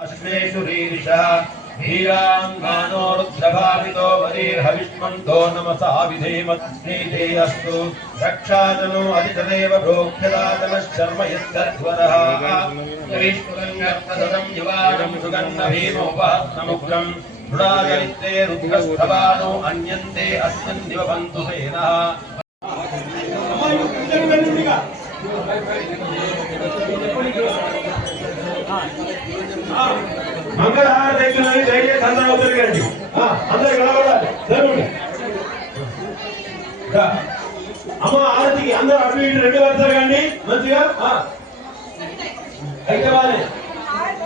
అశ్వేషు రీరిషः ధీరాంగానో రుద్రభావితో వదీర్హవిష్మంతో నమసా విధేమస్మీతే అస్తు రక్షాదనో అధితదేవ ప్రోక్షదాతన శర్మ యద్గధ్వరः యువానం సుగన్న భీమోపాత్మముగ్రం దృఢాగరిత్తే రుద్రస్థవానో అన్యంతే అస్మిన్ దివ సేన మంగళహారతిని దయచేసి అందరూ తిరగండి అందరు కలవడాలి జరుగుండి అమ్మ ఆరతికి అందరూ అటు ఇటు రెండు వారు తిరగండి మంచిగా? అయితే వాళ్ళే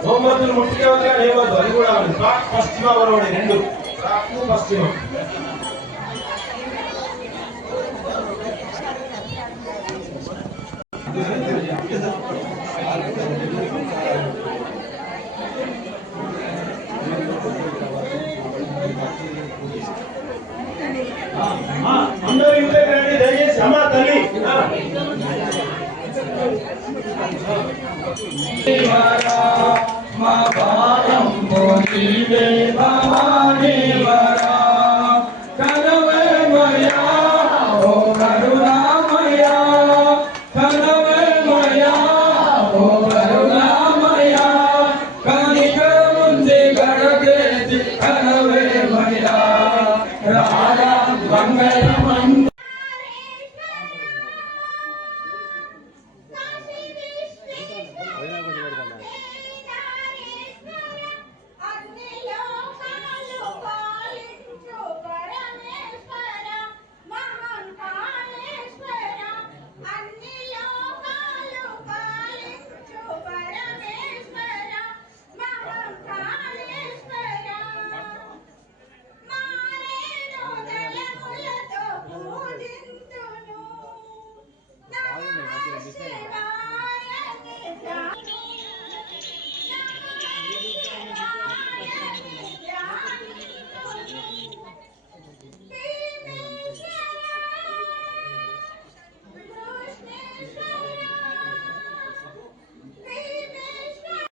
మోమత్తులు ముట్టుకోవద్దు కానీ ఏమద్దు. అది కూడా అవ్వండి ప్రాక్ పశ్చిమ వరవడి రెండు. పశ్చిమ అందరూ ఇంటికి రండి దయచేసి అమ్మా తల్లి. మా భారం